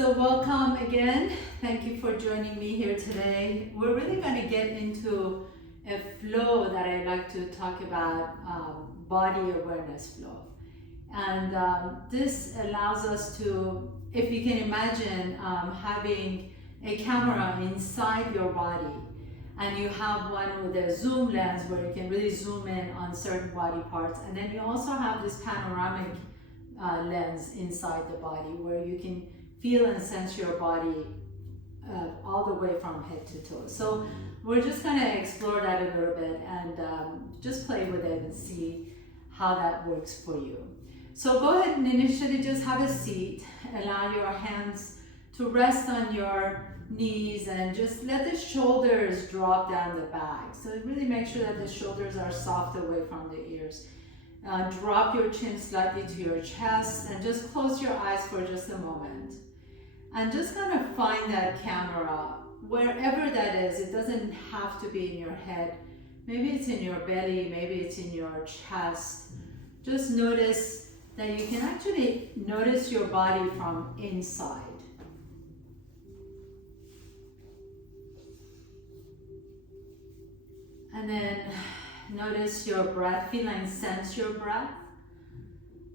So welcome again. Thank you for joining me here today. We're really going to get into a flow that I like to talk about, body awareness flow. And this allows us to, if you can imagine having a camera inside your body, and you have one with a zoom lens where you can really zoom in on certain body parts, and then you also have this panoramic lens inside the body where you can feel and sense your body all the way from head to toe. So we're just going to explore that a little bit and just play with it and see how that works for you. So go ahead and initially just have a seat. Allow your hands to rest on your knees and just let the shoulders drop down the back. So really make sure that the shoulders are soft away from the ears. Drop your chin slightly to your chest and just close your eyes for just a moment. And just kind of find that camera wherever that is. It doesn't have to be in your head. Maybe it's in your belly, maybe it's in your chest. Just notice that you can actually notice your body from inside. And then notice your breath, feel and sense your breath.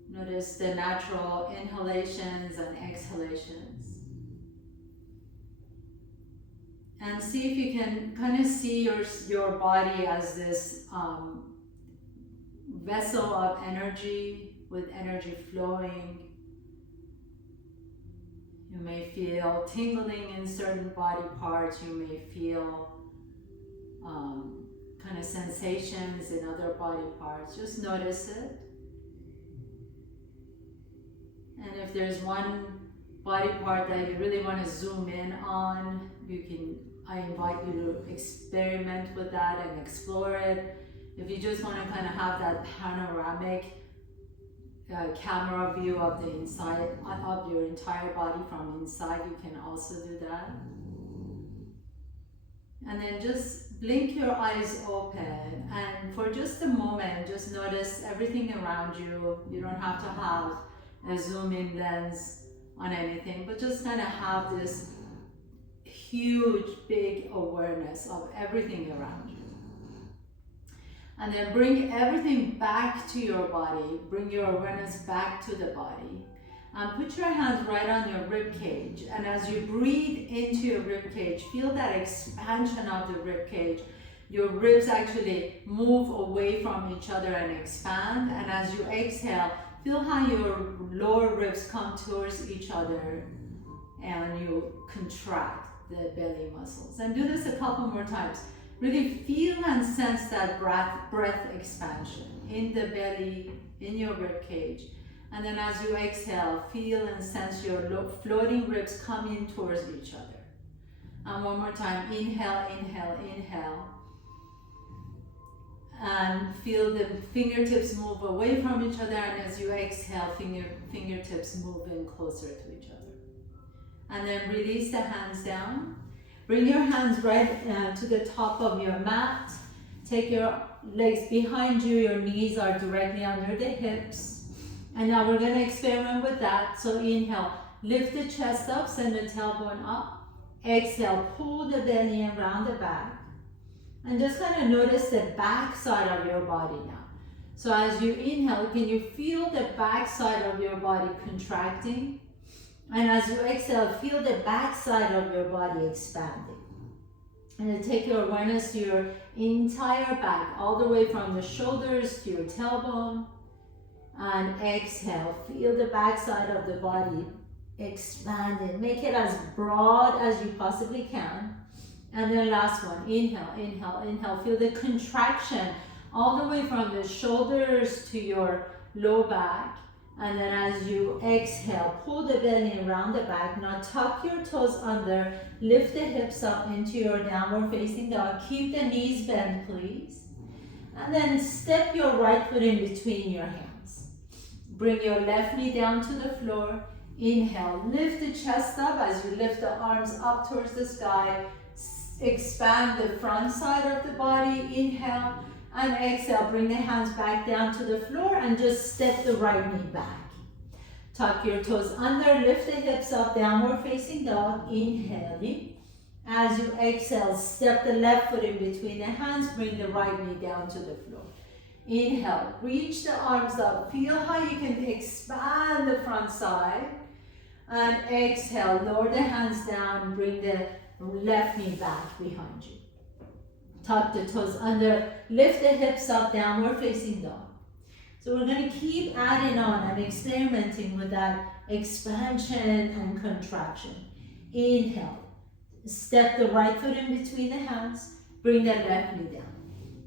Notice the natural inhalations and exhalations. And see if you can kind of see your body as this vessel of energy with energy flowing. You may feel tingling in certain body parts. You may feel kind of sensations in other body parts. Just notice it. And if there's one body part that you really want to zoom in on, I invite you to experiment with that and explore it. If you just want to kind of have that panoramic camera view of the inside of your entire body from inside, you can also do that. And then just blink your eyes open, and for just a moment, just notice everything around you. You don't have to have a zoom in lens on anything, but just kind of have this huge, big awareness of everything around you. And then bring everything back to your body. Bring your awareness back to the body. Put your hands right on your rib cage, and as you breathe into your rib cage, feel that expansion of the rib cage. Your ribs actually move away from each other and expand, and as you exhale, feel how your lower ribs come towards each other and you contract the belly muscles. And do this a couple more times. Really feel and sense that breath expansion in the belly, in your rib cage. And then as you exhale, feel and sense your floating ribs come in towards each other. And one more time, inhale, inhale, inhale. And feel the fingertips move away from each other, and as you exhale, fingertips move in closer to each other. And then release the hands down. Bring your hands right to the top of your mat. Take your legs behind you, your knees are directly under the hips. And now we're going to experiment with that. So inhale, lift the chest up, send the tailbone up. Exhale, pull the belly around the back. And just kind of notice the back side of your body now. So as you inhale, can you feel the back side of your body contracting? And as you exhale, feel the back side of your body expanding. And then take your awareness to your entire back, all the way from the shoulders to your tailbone. And exhale, feel the back side of the body expanding. Make it as broad as you possibly can. And then last one, inhale, inhale, inhale. Feel the contraction all the way from the shoulders to your low back. And then as you exhale, pull the belly around the back. Now tuck your toes under, lift the hips up into your downward facing dog. Keep the knees bent, please. And then step your right foot in between your hands. Bring your left knee down to the floor. Inhale, lift the chest up as you lift the arms up towards the sky. Expand the front side of the body. Inhale. And exhale, bring the hands back down to the floor and just step the right knee back. Tuck your toes under, lift the hips up, downward facing dog, inhaling. As you exhale, step the left foot in between the hands, bring the right knee down to the floor. Inhale, reach the arms up, feel how you can expand the front side. And exhale, lower the hands down, bring the left knee back behind you. Tuck the toes under, lift the hips up, downward facing dog. So we're going to keep adding on and experimenting with that expansion and contraction. Inhale, step the right foot in between the hands, bring the left knee down.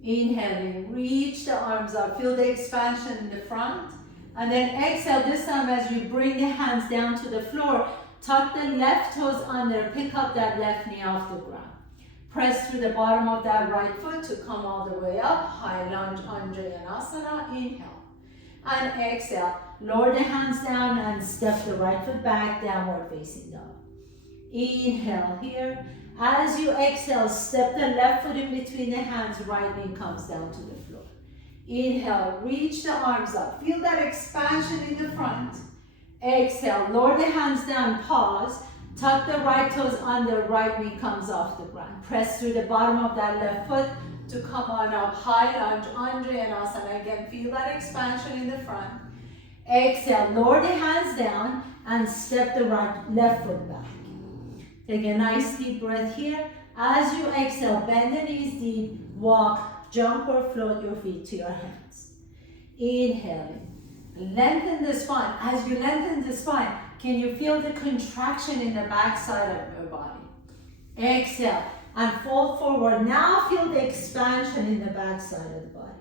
Inhaling, reach the arms up, feel the expansion in the front. And then exhale, this time as you bring the hands down to the floor, tuck the left toes under, pick up that left knee off the ground. Press through the bottom of that right foot to come all the way up, high lunge, Anjayanasana, inhale. And exhale, lower the hands down and step the right foot back, downward facing dog. Inhale here. As you exhale, step the left foot in between the hands, right knee comes down to the floor. Inhale, reach the arms up. Feel that expansion in the front. Exhale, lower the hands down, pause. Tuck the right toes under, right knee comes off the ground. Press through the bottom of that left foot to come on up, high lunge, Anjayanasana. Again, feel that expansion in the front. Exhale, lower the hands down and step the left foot back. Take a nice deep breath here. As you exhale, bend the knees deep, walk, jump or float your feet to your hands. Inhaling, lengthen the spine. As you lengthen the spine, can you feel the contraction in the back side of your body? Exhale and fold forward. Now feel the expansion in the back side of the body.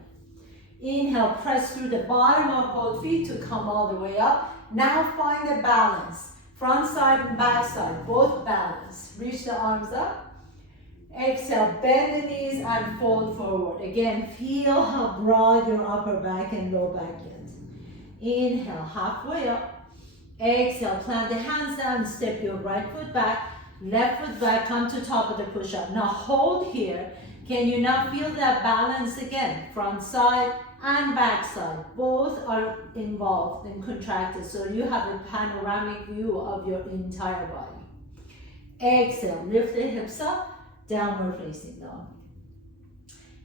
Inhale, press through the bottom of both feet to come all the way up. Now find a balance. Front side and back side, both balance. Reach the arms up. Exhale, bend the knees and fold forward. Again, feel how broad your upper back and low back is. Inhale, halfway up. Exhale, plant the hands down, step your right foot back, left foot back, come to top of the push-up. Now hold here. Can you now feel that balance again? Front side and back side, both are involved and contracted, so you have a panoramic view of your entire body. Exhale, lift the hips up, downward facing dog.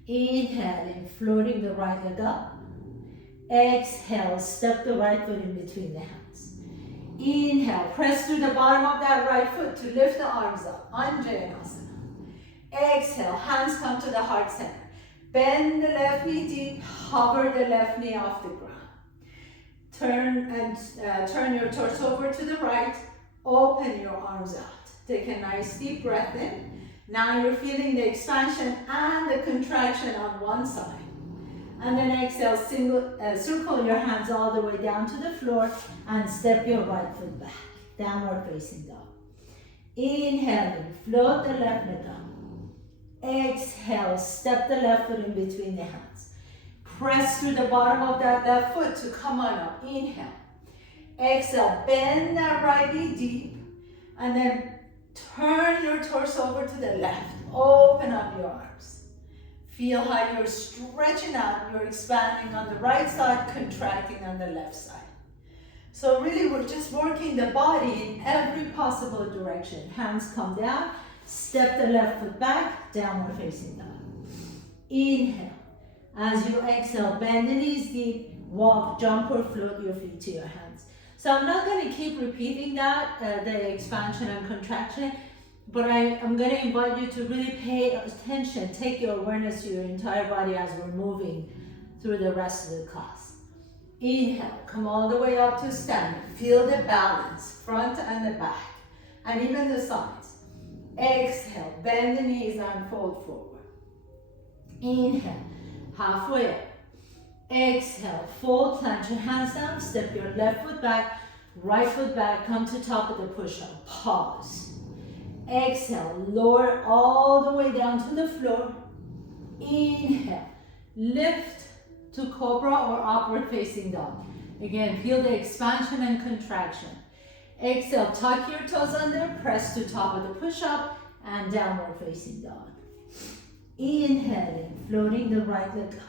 Inhaling, floating the right leg up. Exhale, step the right foot in between the hands. Inhale, press through the bottom of that right foot to lift the arms up, Anjayanasana. Exhale, hands come to the heart center. Bend the left knee deep, hover the left knee off the ground. Turn your torso over to the right, open your arms out. Take a nice deep breath in. Now you're feeling the expansion and the contraction on one side. And then exhale, circle your hands all the way down to the floor and step your right foot back, downward facing dog. Inhaling, float the left leg up. Exhale, step the left foot in between the hands. Press through the bottom of that left foot to come on up. Inhale. Exhale, bend that right knee deep. And then turn your torso over to the left. Open up your arms. Feel how you're stretching out. You're expanding on the right side, contracting on the left side. So really, we're just working the body in every possible direction. Hands come down. Step the left foot back, downward facing dog. Inhale. As you exhale, bend the knees deep, walk, jump or float your feet to your hands. So I'm not going to keep repeating that, the expansion and contraction, but I'm going to invite you to really pay attention, take your awareness to your entire body as we're moving through the rest of the class. Inhale, come all the way up to standing. Feel the balance, front and the back, and even the sides. Exhale, bend the knees and fold forward. Inhale, halfway up. Exhale, fold, plant your hands down, step your left foot back, right foot back, come to top of the push-up. Pause. Exhale, lower all the way down to the floor. Inhale, lift to cobra or upward facing dog. Again, feel the expansion and contraction. Exhale, tuck your toes under, press to top of the push-up and downward facing dog. Inhaling, floating the right leg up.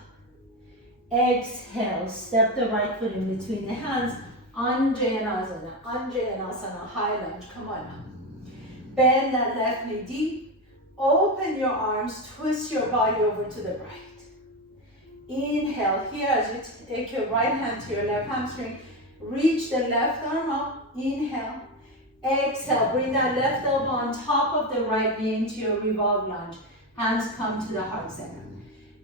Exhale, step the right foot in between the hands, Anjaneyasana, Anjaneyasana, high lunge, come on up. Bend that left knee deep. Open your arms, twist your body over to the right. Inhale here as you take your right hand to your left hamstring. Reach the left arm up, inhale. Exhale, bring that left elbow on top of the right knee into your revolve lunge. Hands come to the heart center.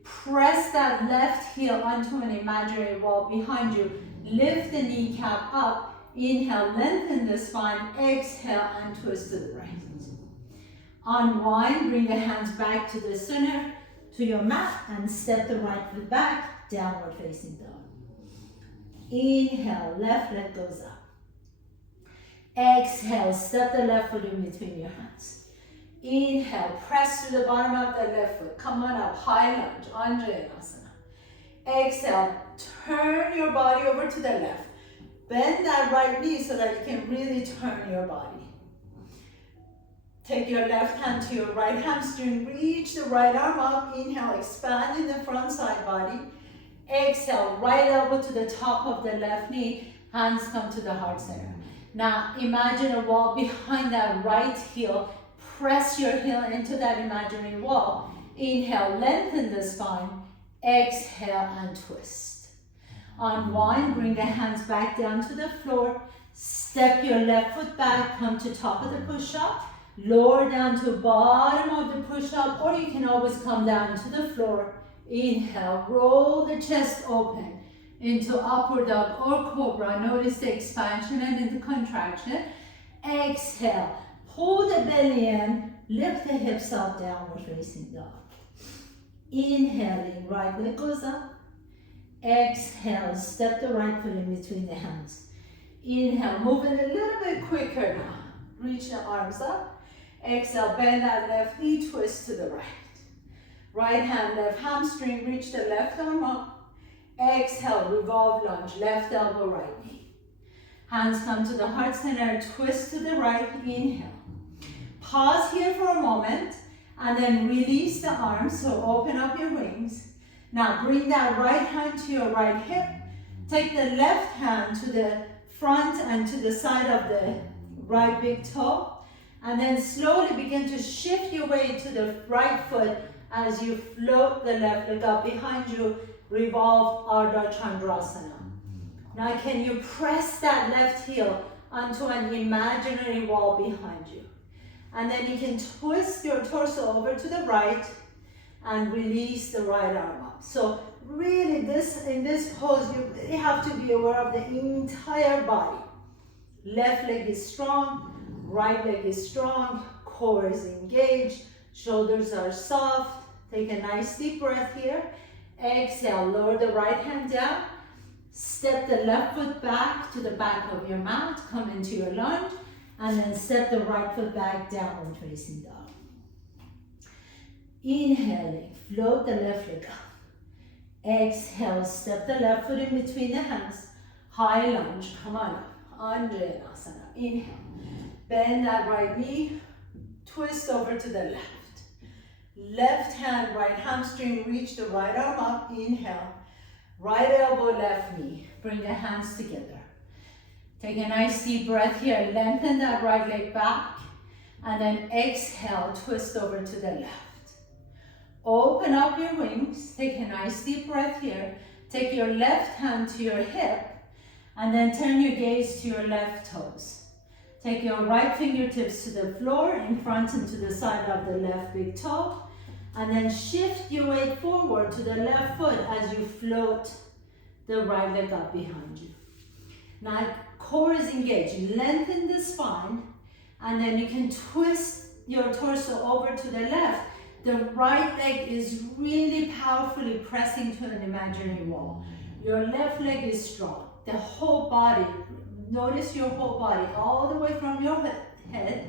Press that left heel onto an imaginary wall behind you. Lift the kneecap up. Inhale, lengthen the spine. Exhale, and twist to the right. Unwind, bring the hands back to the center, to your mat, and step the right foot back, downward facing dog. Inhale, left leg goes up. Exhale, step the left foot in between your hands. Inhale, press to the bottom of the left foot. Come on up, high lunge, Anjaneyasana. Exhale, turn your body over to the left. Bend that right knee so that you can really turn your body. Take your left hand to your right hamstring. Reach the right arm up. Inhale, expand in the front side body. Exhale, right elbow to the top of the left knee. Hands come to the heart center. Now, imagine a wall behind that right heel. Press your heel into that imaginary wall. Inhale, lengthen the spine. Exhale, and twist. Unwind, bring the hands back down to the floor. Step your left foot back, come to top of the push-up. Lower down to bottom of the push-up, or you can always come down to the floor. Inhale, roll the chest open into upward dog or cobra. Notice the expansion and the contraction. Exhale, pull the belly in, lift the hips up, downward facing dog. Inhaling, right leg goes up. Exhale, step the right foot in between the hands. Inhale, move it a little bit quicker now. Reach the arms up. Exhale, bend that left knee, twist to the right. Right hand, left hamstring, reach the left arm up. Exhale, revolve lunge, left elbow, right knee. Hands come to the heart center, twist to the right, inhale. Pause here for a moment, and then release the arms, so open up your wings. Now bring that right hand to your right hip. Take the left hand to the front and to the side of the right big toe. And then slowly begin to shift your weight to the right foot as you float the left leg up behind you. Revolve Ardha Chandrasana. Now can you press that left heel onto an imaginary wall behind you? And then you can twist your torso over to the right and release the right arm up. So really in this pose, you really have to be aware of the entire body. Left leg is strong. Right leg is strong, core is engaged, shoulders are soft. Take a nice deep breath here. Exhale, lower the right hand down. Step the left foot back to the back of your mat. Come into your lunge. And then step the right foot back, downward facing dog. Inhaling, float the left leg up. Exhale, step the left foot in between the hands. High lunge, come on up. Anjaneyasana, inhale. Bend that right knee, twist over to the left. Left hand, right hamstring, reach the right arm up, inhale. Right elbow, left knee. Bring the hands together. Take a nice deep breath here. Lengthen that right leg back. And then exhale, twist over to the left. Open up your wings. Take a nice deep breath here. Take your left hand to your hip. And then turn your gaze to your left toes. Take your right fingertips to the floor, in front and to the side of the left big toe. And then shift your weight forward to the left foot as you float the right leg up behind you. Now, core is engaged. Lengthen the spine. And then you can twist your torso over to the left. The right leg is really powerfully pressing to an imaginary wall. Your left leg is strong. The whole body. Notice your whole body, all the way from your head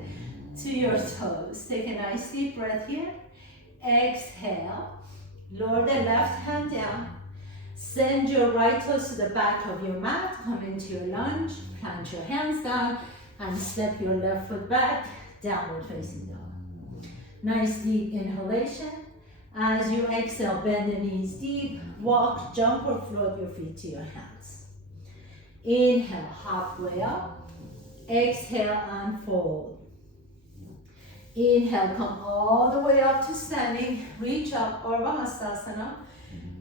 to your toes. Take a nice deep breath here. Exhale. Lower the left hand down. Send your right toes to the back of your mat. Come into your lunge. Plant your hands down and step your left foot back. Downward facing dog. Nice deep inhalation. As you exhale, bend the knees deep. Walk, jump, or float your feet to your hands. Inhale, halfway up. Exhale and fold. Inhale, come all the way up to standing. Reach up, Urdhva Hastasana.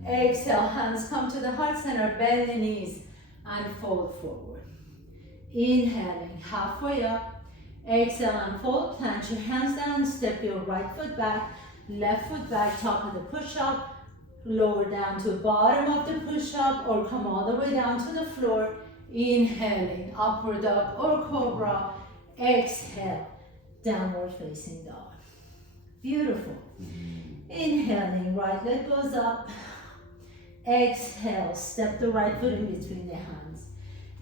Exhale, hands come to the heart center, bend the knees and fold forward. Inhaling, halfway up. Exhale and fold, plant your hands down, step your right foot back, left foot back, top of the push-up, lower down to bottom of the push-up or come all the way down to the floor. Inhaling, upward dog or cobra. Exhale, downward facing dog. Beautiful. Inhaling, right leg goes up. Exhale, step the right foot in between the hands.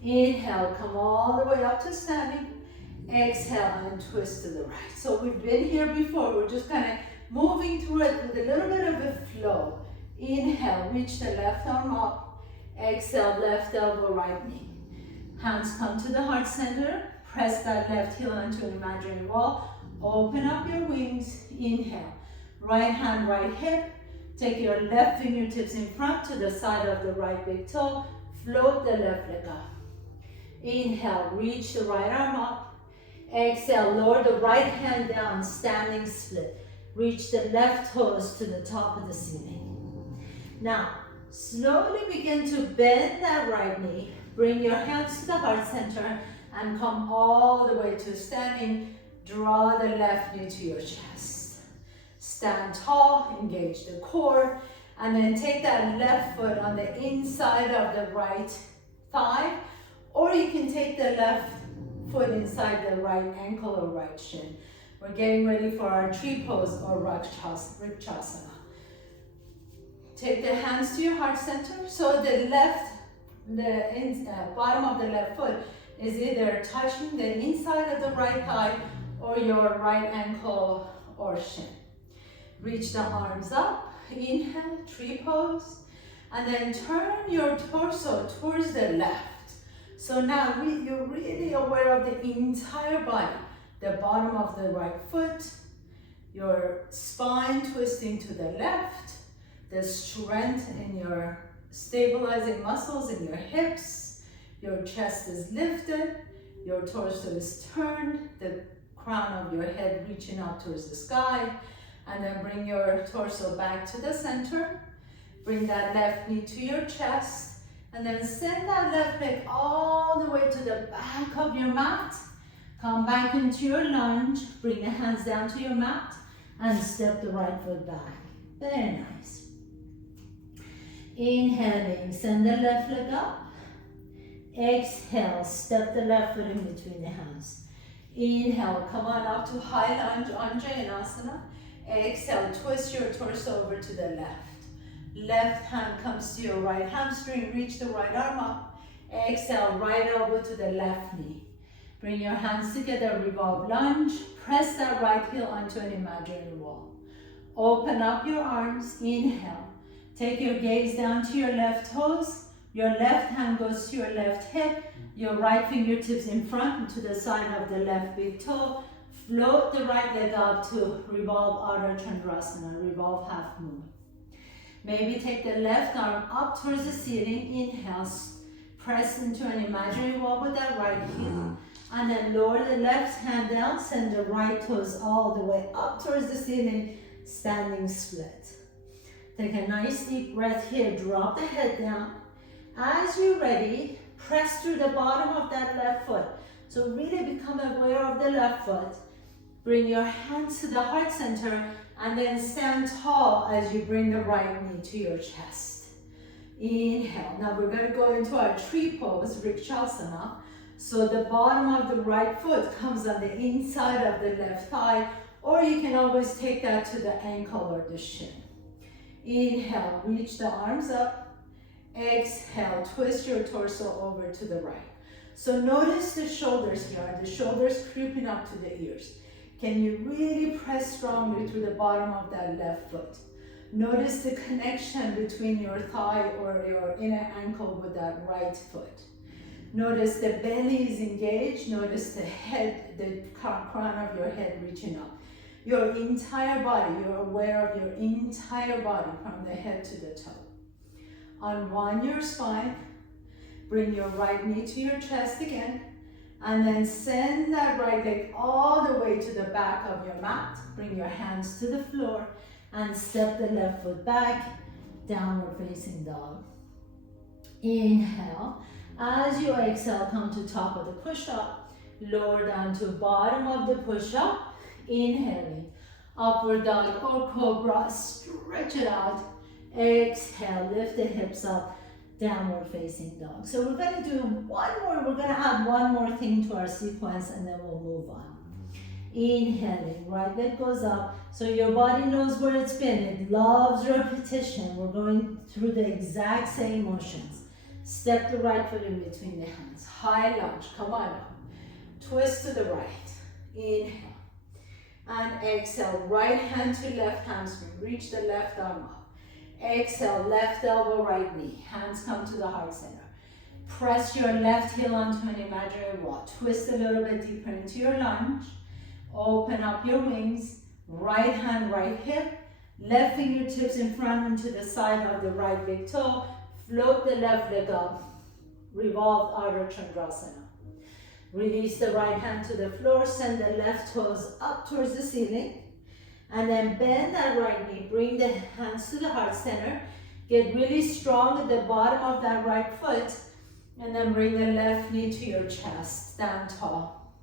Inhale, come all the way up to standing. Exhale and twist to the right. So we've been here before. We're just kind of moving through it with a little bit of a flow. Inhale, reach the left arm up. Exhale, left elbow, right knee. Hands come to the heart center. Press that left heel onto an imaginary wall. Open up your wings. Inhale. Right hand, right hip. Take your left fingertips in front to the side of the right big toe. Float the left leg up. Inhale, reach the right arm up. Exhale, lower the right hand down, standing split. Reach the left toes to the top of the ceiling. Now, slowly begin to bend that right knee. Bring your hands to the heart center and come all the way to standing. Draw the left knee to your chest. Stand tall, engage the core, and then take that left foot on the inside of the right thigh, or you can take the left foot inside the right ankle or right shin. We're getting ready for our tree pose or Vrikshasana. Take the hands to your heart center. So the bottom of the left foot is either touching the inside of the right thigh or your right ankle or shin. Reach the arms up. Inhale, tree pose. And then turn your torso towards the left. So now you're really aware of the entire body. The bottom of the right foot, your spine twisting to the left, the strength in your stabilizing muscles in your hips, your chest is lifted, your torso is turned, the crown of your head reaching up towards the sky, and then bring your torso back to the center. Bring that left knee to your chest, and then send that left leg all the way to the back of your mat. Come back into your lunge, bring the hands down to your mat, and step the right foot back. Very nice. Inhaling, send the left leg up. Exhale, step the left foot in between the hands. Inhale, come on up to high lunge, Anjaneyasana. Exhale, twist your torso over to the left. Left hand comes to your right hamstring, reach the right arm up. Exhale, right elbow to the left knee. Bring your hands together, revolve lunge. Press that right heel onto an imaginary wall. Open up your arms, inhale. Take your gaze down to your left toes. Your left hand goes to your left hip. Your right fingertips in front and to the side of the left big toe. Float the right leg up to revolve Ardha Chandrasana, revolve half moon. Maybe take the left arm up towards the ceiling. Inhale, press into an imaginary wall with that right heel. And then lower the left hand down, send the right toes all the way up towards the ceiling, standing split. Take a nice deep breath here, drop the head down. As you're ready, press through the bottom of that left foot. So really become aware of the left foot. Bring your hands to the heart center and then stand tall as you bring the right knee to your chest. Inhale. Now we're going to go into our tree pose, Vrikshasana. So the bottom of the right foot comes on the inside of the left thigh, or you can always take that to the ankle or the shin. Inhale, reach the arms up. Exhale, twist your torso over to the right. So notice the shoulders here, are the shoulders creeping up to the ears. Can you really press strongly through the bottom of that left foot? Notice the connection between your thigh or your inner ankle with that right foot. Notice the belly is engaged. Notice the head, the crown of your head reaching up. Your entire body, you're aware of your entire body from the head to the toe. Unwind your spine. Bring your right knee to your chest again. And then send that right leg all the way to the back of your mat. Bring your hands to the floor and step the left foot back, downward facing dog. Inhale. As you exhale, come to top of the push-up. Lower down to bottom of the push-up. Inhaling. Upward dog or cobra. Stretch it out. Exhale. Lift the hips up. Downward facing dog. So we're going to do one more. We're going to add one more thing to our sequence and then we'll move on. Inhaling, right leg goes up. So your body knows where it's been. It loves repetition. We're going through the exact same motions. Step the right foot in between the hands. High lunge, come on up. Twist to the right. Inhale. And exhale, right hand to left hamstring. Reach the left arm up. Exhale, left elbow, right knee. Hands come to the heart center. Press your left heel onto an imaginary wall. Twist a little bit deeper into your lunge. Open up your wings. Right hand, right hip. Left fingertips in front and to the side of the right big toe. Float the left leg up. Revolved Ardha Chandrasana. Release the right hand to the floor. Send the left toes up towards the ceiling. And then bend that right knee, bring the hands to the heart center. Get really strong at the bottom of that right foot. And then bring the left knee to your chest, stand tall.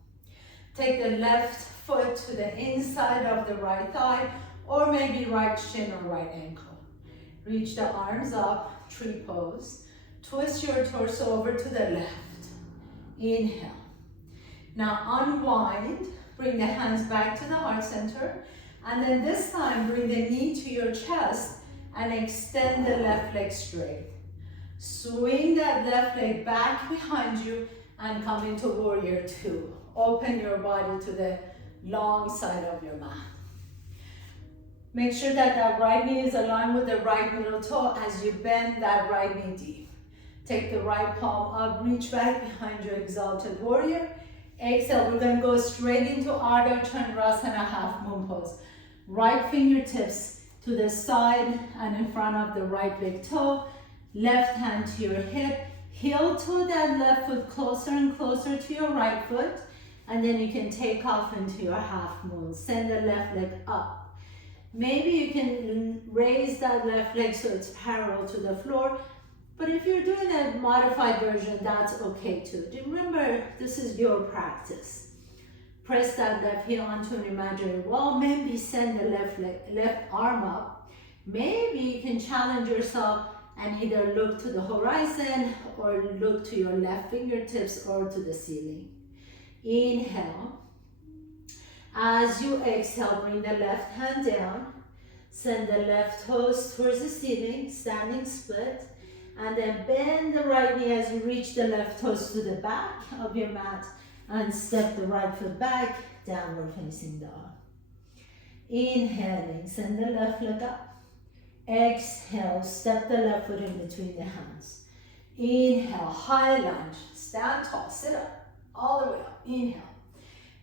Take the left foot to the inside of the right thigh, or maybe right shin or right ankle. Reach the arms up, tree pose. Twist your torso over to the left. Inhale. Now unwind, bring the hands back to the heart center. And then this time, bring the knee to your chest and extend the left leg straight. Swing that left leg back behind you and come into warrior two. Open your body to the long side of your mat. Make sure that that right knee is aligned with the right middle toe as you bend that right knee deep. Take the right palm up, reach back behind your exalted warrior. Exhale, we're going to go straight into Ardha Chandrasana, half moon pose. Right fingertips to the side and in front of the right big toe. Left hand to your hip. Heel to that left foot closer and closer to your right foot. And then you can take off into your half moon. Send the left leg up. Maybe you can raise that left leg so it's parallel to the floor. But if you're doing a modified version, that's okay too. Remember, this is your practice. Press that left heel onto an imaginary wall. Maybe send the left arm up. Maybe you can challenge yourself and either look to the horizon or look to your left fingertips or to the ceiling. Inhale. As you exhale, bring the left hand down. Send the left toes towards the ceiling, standing split. And then bend the right knee as you reach the left toes to the back of your mat. And step the right foot back, downward facing dog. Inhaling, send the left leg up. Exhale, step the left foot in between the hands. Inhale, high lunge, stand tall, sit up, all the way up. Inhale.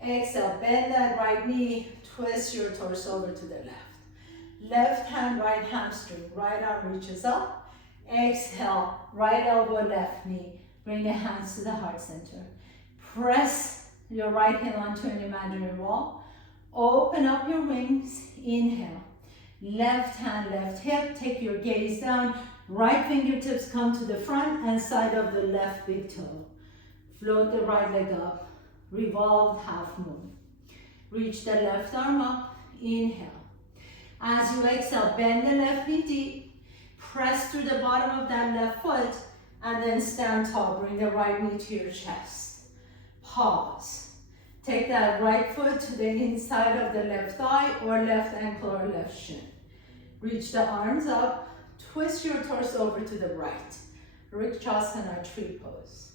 Exhale, bend that right knee, twist your torso over to the left. Left hand, right hamstring, right arm reaches up. Exhale, right elbow, left knee. Bring the hands to the heart center. Press your right heel onto an imaginary wall. Open up your wings. Inhale. Left hand, left hip. Take your gaze down. Right fingertips come to the front and side of the left big toe. Float the right leg up. Revolved half moon. Reach the left arm up. Inhale. As you exhale, bend the left knee deep. Press through the bottom of that left foot and then stand tall. Bring the right knee to your chest. Pause. Take that right foot to the inside of the left thigh or left ankle or left shin. Reach the arms up. Twist your torso over to the right. Vrikshasana, tree pose.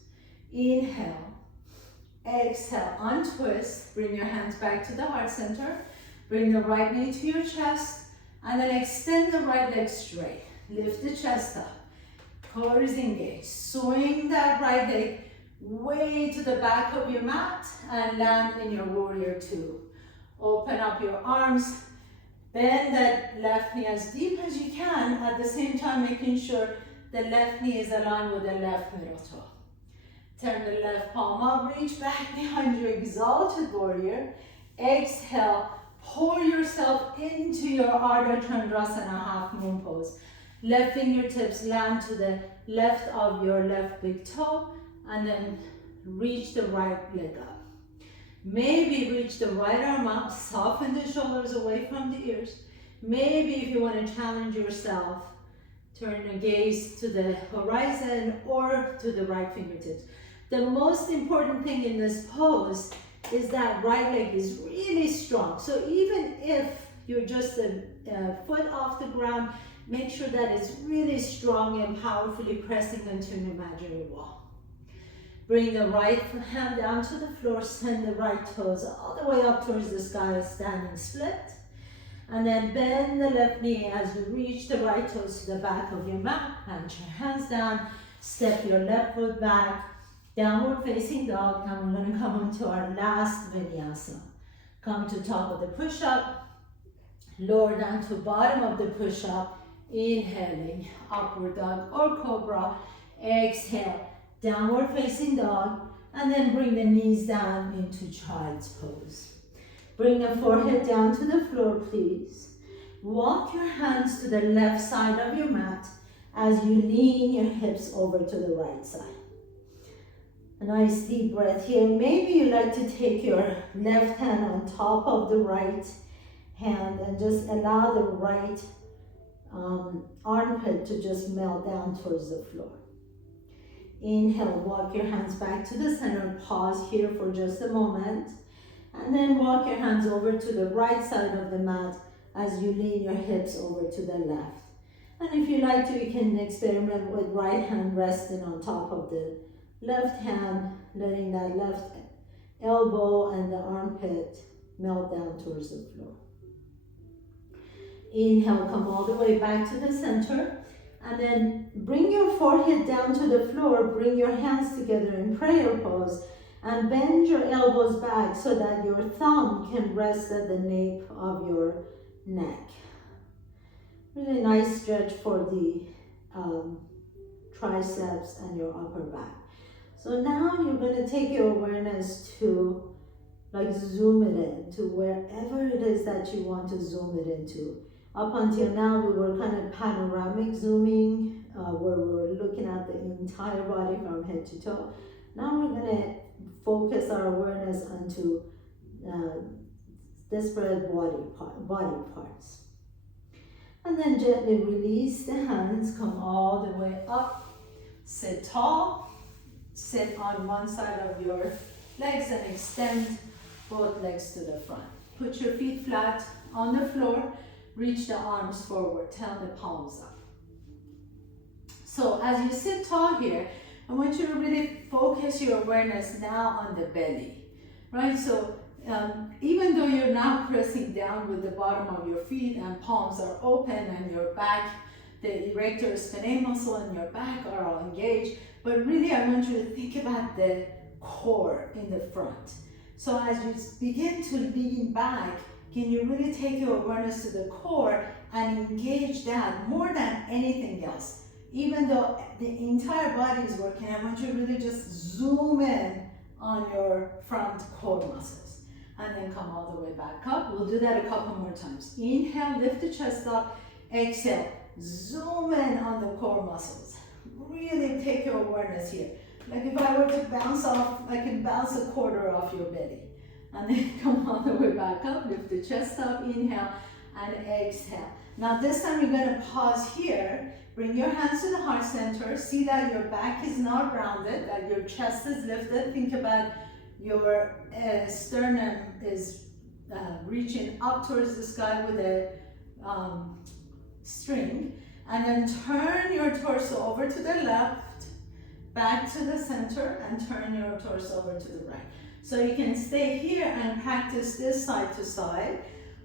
Inhale. Exhale, untwist. Bring your hands back to the heart center. Bring the right knee to your chest. And then extend the right leg straight. Lift the chest up. Core is engaged. Swing that right leg way to the back of your mat and land in your warrior two. Open up your arms. Bend that left knee as deep as you can, at the same time making sure the left knee is aligned with the left middle toe. Turn the left palm up, reach back behind your exalted warrior. Exhale, pour yourself into your Ardha Chandrasana half moon pose. Left fingertips land to the left of your left big toe, and then reach the right leg up. Maybe reach the right arm up, soften the shoulders away from the ears. Maybe if you want to challenge yourself, turn your gaze to the horizon or to the right fingertips. The most important thing in this pose is that right leg is really strong. So even if you're just a foot off the ground, make sure that it's really strong and powerfully pressing into an imaginary wall. Bring the right hand down to the floor, send the right toes all the way up towards the sky, standing split. And then bend the left knee as you reach the right toes to the back of your mat. Plant your hands down, step your left foot back, downward facing dog, and we're going to come into our last vinyasa. Come to top of the push-up, lower down to bottom of the push-up, inhaling, upward dog or cobra, exhale, downward facing dog, and then bring the knees down into child's pose. Bring the forehead down to the floor, please. Walk your hands to the left side of your mat as you lean your hips over to the right side. A nice deep breath here. Maybe you like to take your left hand on top of the right hand and just allow the right armpit to just melt down towards the floor. Inhale, walk your hands back to the center. Pause here for just a moment. And then walk your hands over to the right side of the mat as you lean your hips over to the left. And if you like to, you can experiment with right hand resting on top of the left hand, letting that left elbow and the armpit melt down towards the floor. Inhale, come all the way back to the center, and then bring your forehead down to the floor, bring your hands together in prayer pose, and bend your elbows back so that your thumb can rest at the nape of your neck. Really nice stretch for the triceps and your upper back. So now you're going to take your awareness to zoom it in to wherever it is that you want to zoom it into. Up until now we were kind of panoramic zooming where we were looking at the entire body from head to toe. Now we're going to focus our awareness onto disparate body parts. And then gently release the hands, come all the way up, sit tall. Sit on one side of your legs and extend both legs to the front. Put your feet flat on the floor, reach the arms forward, turn the palms up. So as you sit tall here, I want you to really focus your awareness now on the belly, right? So even though you're now pressing down with the bottom of your feet and palms are open and your back, the erector spinae muscle and your back are all engaged, but really I want you to think about the core in the front. So as you begin to lean back, can you really take your awareness to the core and engage that more than anything else? Even though the entire body is working, I want you to really just zoom in on your front core muscles. And then come all the way back up. We'll do that a couple more times. Inhale, lift the chest up. Exhale, zoom in on the core muscles. Really take your awareness here. Like if I were to bounce off, I can bounce a quarter off your belly. And then come all the way back up, lift the chest up, inhale, and exhale. Now this time you're going to pause here. Bring your hands to the heart center. See that your back is not rounded, that your chest is lifted. Think about your sternum is reaching up towards the sky with a string. And then turn your torso over to the left, back to the center, and turn your torso over to the right. So you can stay here and practice this side to side.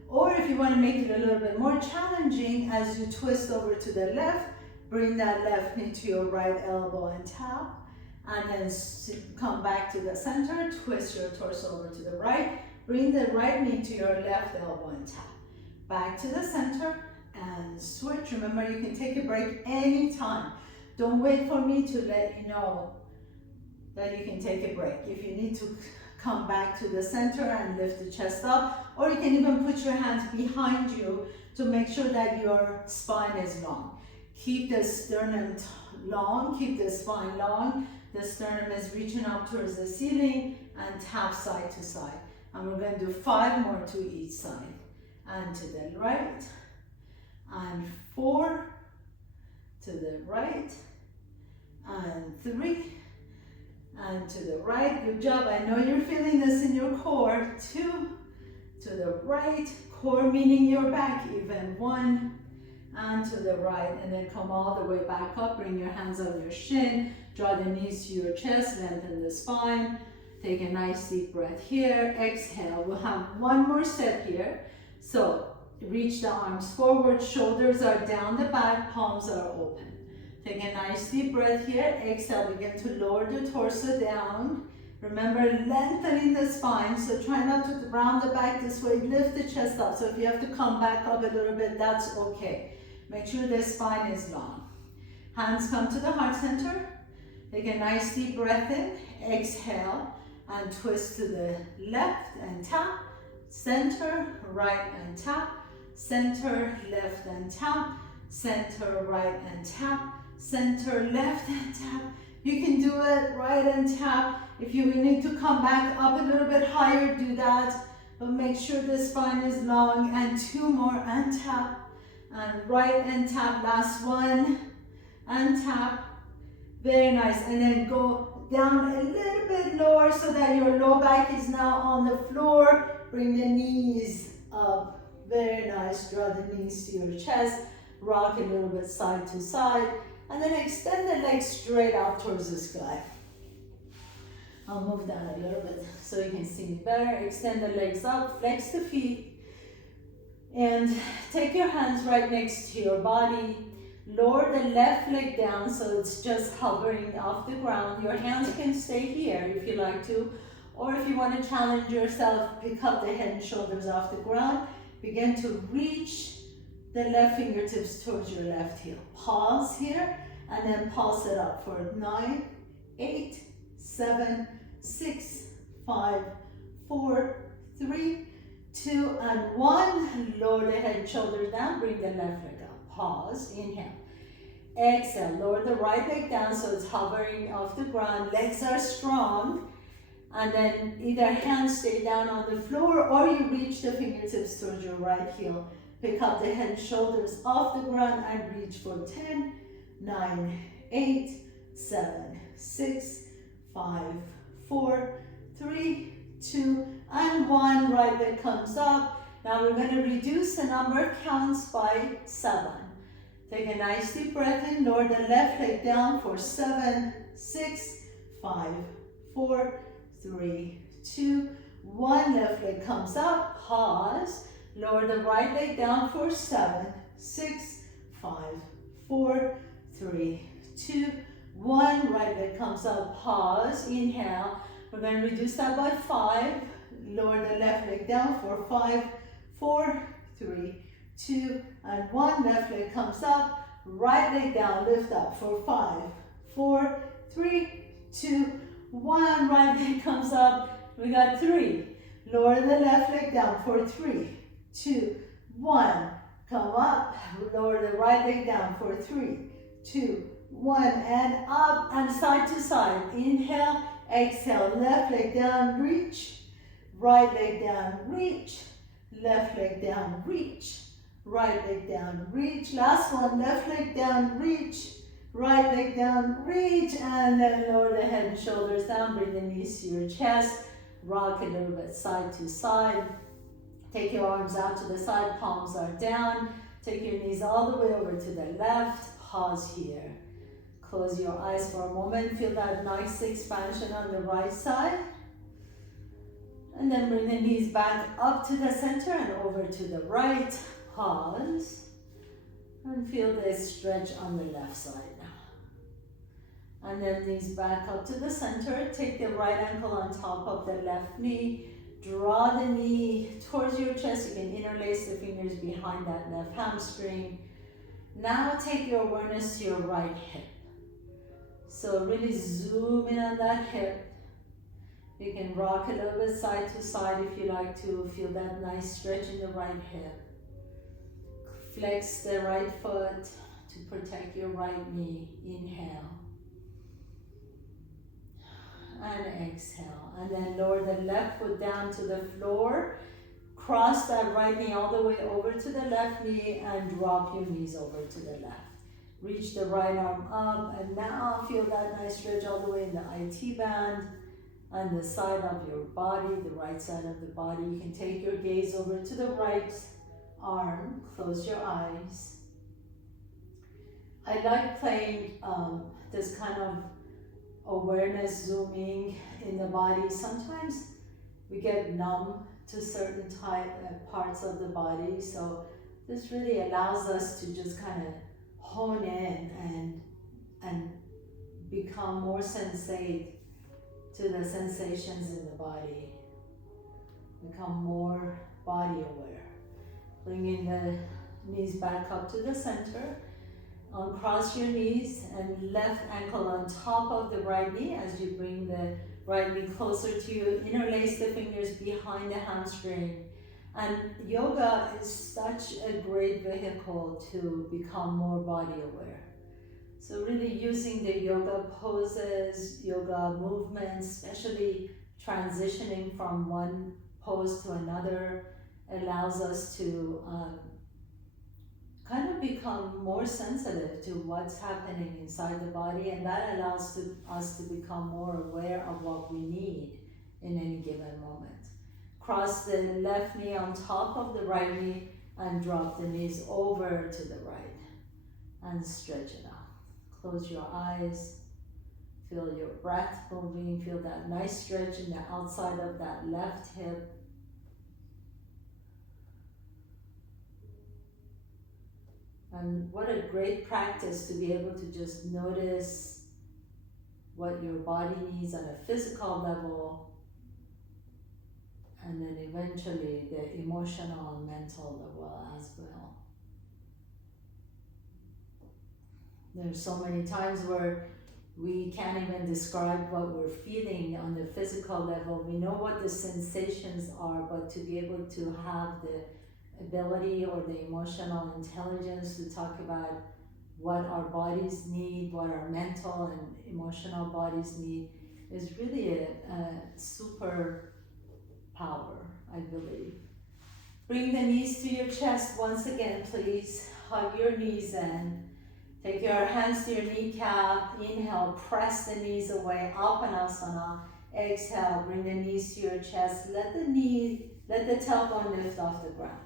Or if you want to make it a little bit more challenging, as you twist over to the left, bring that left knee to your right elbow and tap. And then come back to the center, twist your torso over to the right, bring the right knee to your left elbow and tap. Back to the center and switch. Remember, you can take a break anytime. Don't wait for me to let you know then you can take a break. If you need to come back to the center and lift the chest up, or you can even put your hands behind you to make sure that your spine is long. Keep the sternum long, keep the spine long. The sternum is reaching up towards the ceiling, and tap side to side. And we're going to do 5 more to each side. And to the right, and 4, to the right, and 3, and to the right. Good job. I know you're feeling this in your core. 2, to the right, core meaning your back even. 1, and to the right, and then come all the way back up. Bring your hands on your shin, draw the knees to your chest, lengthen the spine. Take a nice deep breath here. Exhale. We'll have 1 more set here. So reach the arms forward, shoulders are down the back, palms are open. Take a nice deep breath here. Exhale, begin to lower the torso down. Remember, lengthening the spine, so try not to round the back this way. Lift the chest up. So if you have to come back up a little bit, that's okay. Make sure the spine is long. Hands come to the heart center. Take a nice deep breath in. Exhale, and twist to the left and tap. Center, right and tap. Center, left and tap. Center, right and tap. Center, left and tap. You can do it right and tap. If you need to come back up a little bit higher, do that. But make sure the spine is long. And 2 more and tap. And right and tap. Last 1 and tap. Very nice. And then go down a little bit lower so that your low back is now on the floor. Bring the knees up. Very nice. Draw the knees to your chest. Rock a little bit side to side. And then extend the legs straight out towards the sky. I'll move down a little bit so you can see me better. Extend the legs up. Flex the feet. And take your hands right next to your body. Lower the left leg down so it's just hovering off the ground. Your hands can stay here if you like to. Or if you want to challenge yourself, pick up the head and shoulders off the ground. Begin to reach the left fingertips towards your left heel. Pause here and then pulse it up for 9, 8, 7, 6, 5, 4, 3, 2, and 1. Lower the head and shoulders down. Bring the left leg up. Pause. Inhale. Exhale. Lower the right leg down so it's hovering off the ground. Legs are strong. And then either hands stay down on the floor or you reach the fingertips towards your right heel. Pick up the head and shoulders off the ground and reach for 10, 9, 8, 7, 6, 5, 4, 3, 2, and 1. Right leg comes up. Now we're going to reduce the number of counts by 7. Take a nice deep breath in. Lower the left leg down for 7, 6, 5, 4, 3, 2, 1. Left leg comes up. Pause. Lower the right leg down for 7, 6, 5, 4, 3, 2, 1. Right leg comes up. Pause. Inhale. We're going to reduce that by 5. Lower the left leg down for 5, 4, 3, 2, and 1. Left leg comes up. Right leg down. Lift up for 5, 4, 3, 2, 1. Right leg comes up. We got 3. Lower the left leg down for 3, 2, 1. Come up. Lower the right leg down for 3, 2, 1. And up and side to side. Inhale. Exhale. Left leg down. Reach. Right leg down. Reach. Left leg down. Reach. Right leg down. Reach. Last one. Left leg down. Reach. Right leg down. Reach. And then lower the head and shoulders down. Bring the knees to your chest. Rock a little bit side to side. Take your arms out to the side. Palms are down. Take your knees all the way over to the left. Pause here. Close your eyes for a moment. Feel that nice expansion on the right side. And then bring the knees back up to the center and over to the right. Pause. And feel this stretch on the left side now. And then knees back up to the center. Take the right ankle on top of the left knee. Draw the knee towards your chest. You can interlace the fingers behind that left hamstring. Now take your awareness to your right hip. So really zoom in on that hip. You can rock a little bit side to side if you like to feel that nice stretch in the right hip. Flex the right foot to protect your right knee. Inhale. And exhale. And then lower the left foot down to the floor. Cross that right knee all the way over to the left knee and drop your knees over to the left. Reach the right arm up and now feel that nice stretch all the way in the IT band and the side of your body, the right side of the body. You can take your gaze over to the right arm, close your eyes. I like playing this kind of awareness zooming in the body. Sometimes we get numb to certain parts of the body, so this really allows us to just kind of hone in and become more sensate to the sensations in the body, become more body aware. Bringing the knees back up to the center. Uncross your knees and left ankle on top of the right knee as you bring the right knee closer to you. Interlace the fingers behind the hamstring. And yoga is such a great vehicle to become more body aware. So really using the yoga poses, yoga movements, especially transitioning from one pose to another, allows us to kind of become more sensitive to what's happening inside the body, and that allows us to become more aware of what we need in any given moment. Cross the left knee on top of the right knee and drop the knees over to the right and stretch it out. Close your eyes, feel your breath moving, feel that nice stretch in the outside of that left hip. And what a great practice to be able to just notice what your body needs on a physical level, and then eventually the emotional and mental level as well. There's so many times where we can't even describe what we're feeling on the physical level. We know what the sensations are, but to be able to have the ability or the emotional intelligence to talk about what our bodies need, what our mental and emotional bodies need, is really a super power, I believe. Bring the knees to your chest once again, please. Hug your knees in. Take your hands to your kneecap. Inhale, press the knees away, Apanasana. Exhale, bring the knees to your chest. Let the tailbone lift off the ground.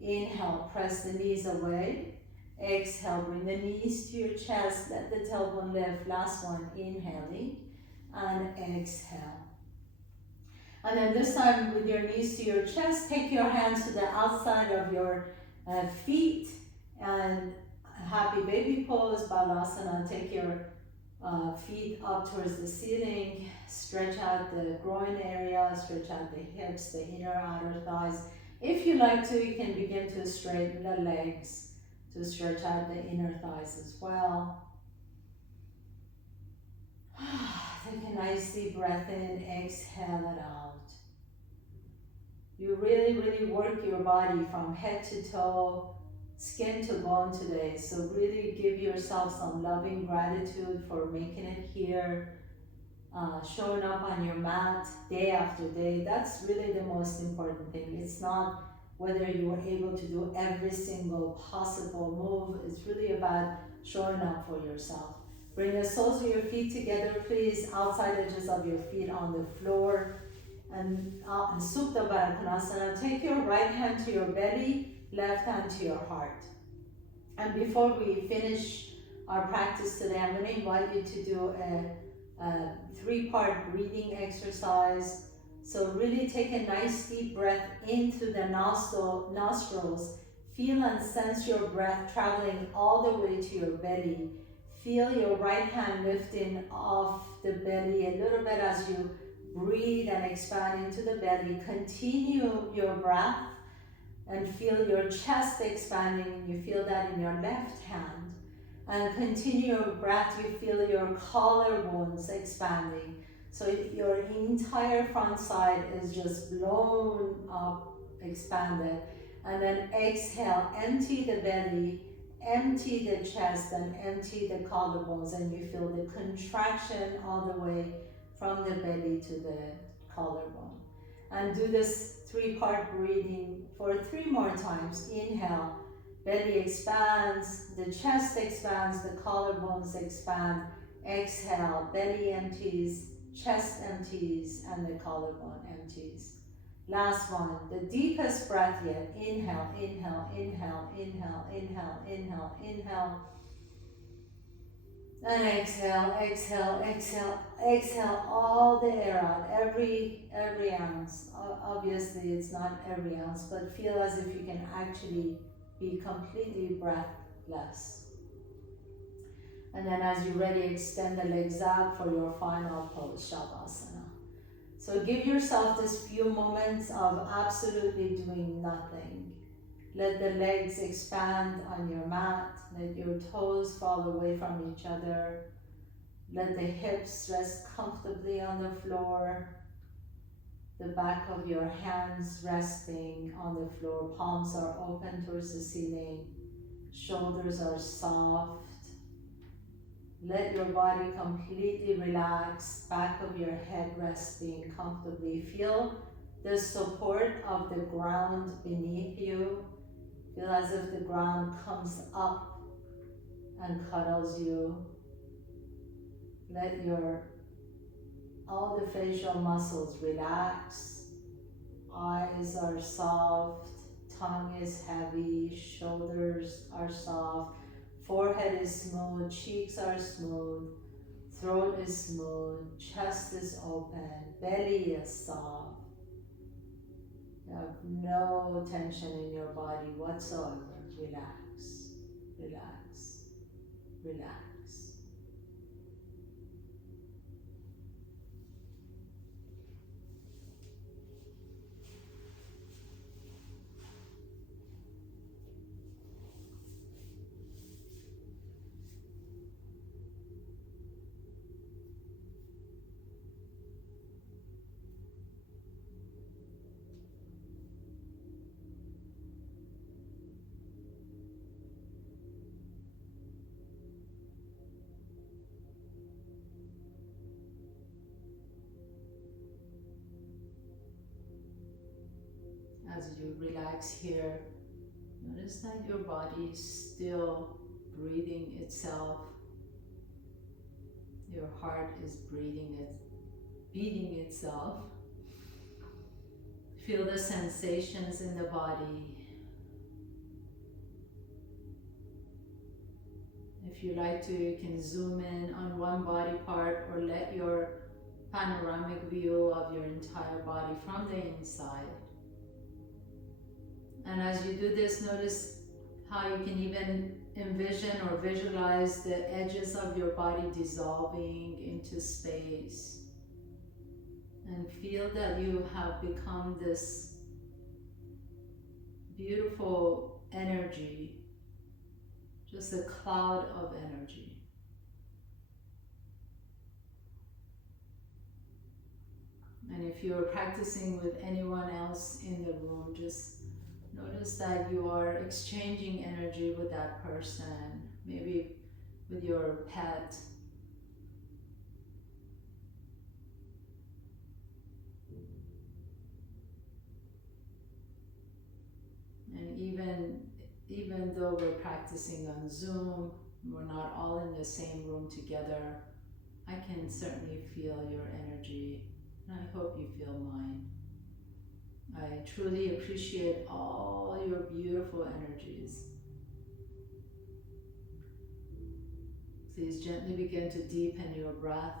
Inhale, press the knees away. Exhale, bring the knees to your chest. Let the tailbone lift. Last one, inhaling and exhale. And then this time with your knees to your chest, take your hands to the outside of your feet and happy baby pose, Balasana. Take your feet up towards the ceiling. Stretch out the groin area, stretch out the hips, the inner outer thighs. If you like to, you can begin to straighten the legs to stretch out the inner thighs as well. Take a nice deep breath in, exhale it out. You really, really work your body from head to toe, skin to bone today. So really give yourself some loving gratitude for making it here, showing up on your mat day after day. That's really the most important thing. It's not whether you were able to do every single possible move. It's really about showing up for yourself. Bring the soles of your feet together, please. Outside edges of your feet on the floor. And Supta Baddha Konasana. Take your right hand to your belly, left hand to your heart. And before we finish our practice today, I'm going to invite you to do a three-part breathing exercise. So really take a nice deep breath into the nostrils. Feel and sense your breath traveling all the way to your belly. Feel your right hand lifting off the belly a little bit as you breathe and expand into the belly. Continue your breath and feel your chest expanding. You feel that in your left hand. And continue your breath, you feel your collarbones expanding. So your entire front side is just blown up, expanded. And then exhale, empty the belly, empty the chest, and empty the collarbones. And you feel the contraction all the way from the belly to the collarbone. And do this 3-part breathing for 3 more times. Inhale, belly expands, the chest expands, the collarbones expand. Exhale, belly empties, chest empties, and the collarbone empties. Last one, the deepest breath yet. Inhale, inhale, inhale, inhale, inhale, inhale, inhale. And exhale, exhale, exhale, exhale all the air out, every ounce. Obviously it's not every ounce, but feel as if you can actually be completely breathless. And then as you're ready, extend the legs out for your final pose, Shavasana. So give yourself this few moments of absolutely doing nothing. Let the legs expand on your mat. Let your toes fall away from each other. Let the hips rest comfortably on the floor. The back of your hands resting on the floor. Palms are open towards the ceiling. Shoulders are soft. Let your body completely relax. Back of your head resting comfortably. Feel the support of the ground beneath you. Feel as if the ground comes up and cuddles you. Let all the facial muscles relax. Eyes are soft, tongue is heavy, shoulders are soft, forehead is smooth, cheeks are smooth, throat is smooth, chest is open, belly is soft. You have no tension in your body whatsoever. Relax, relax, relax. As you relax here, notice that your body is still breathing itself. Your heart is beating itself. Feel the sensations in the body. If you like to, you can zoom in on one body part or let your panoramic view of your entire body from the inside. And as you do this, notice how you can even envision or visualize the edges of your body dissolving into space. And feel that you have become this beautiful energy, just a cloud of energy. And if you're practicing with anyone else in the room, just notice that you are exchanging energy with that person, maybe with your pet. And even though we're practicing on Zoom, we're not all in the same room together, I can certainly feel your energy, and I hope you feel mine. I truly appreciate all your beautiful energies. Please gently begin to deepen your breath.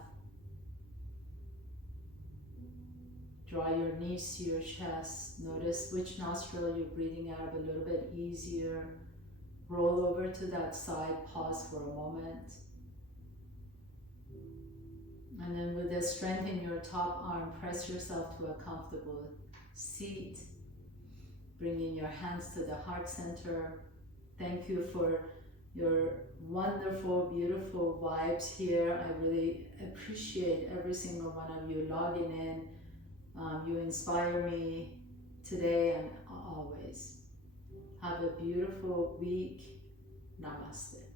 Draw your knees to your chest. Notice which nostril you're breathing out of a little bit easier. Roll over to that side, pause for a moment. And then with the strength in your top arm, press yourself to a comfortable seat. Bringing your hands to the heart center. Thank you for your wonderful, beautiful vibes here. I really appreciate every single one of you logging in. You inspire me today and always. Have a beautiful week. Namaste.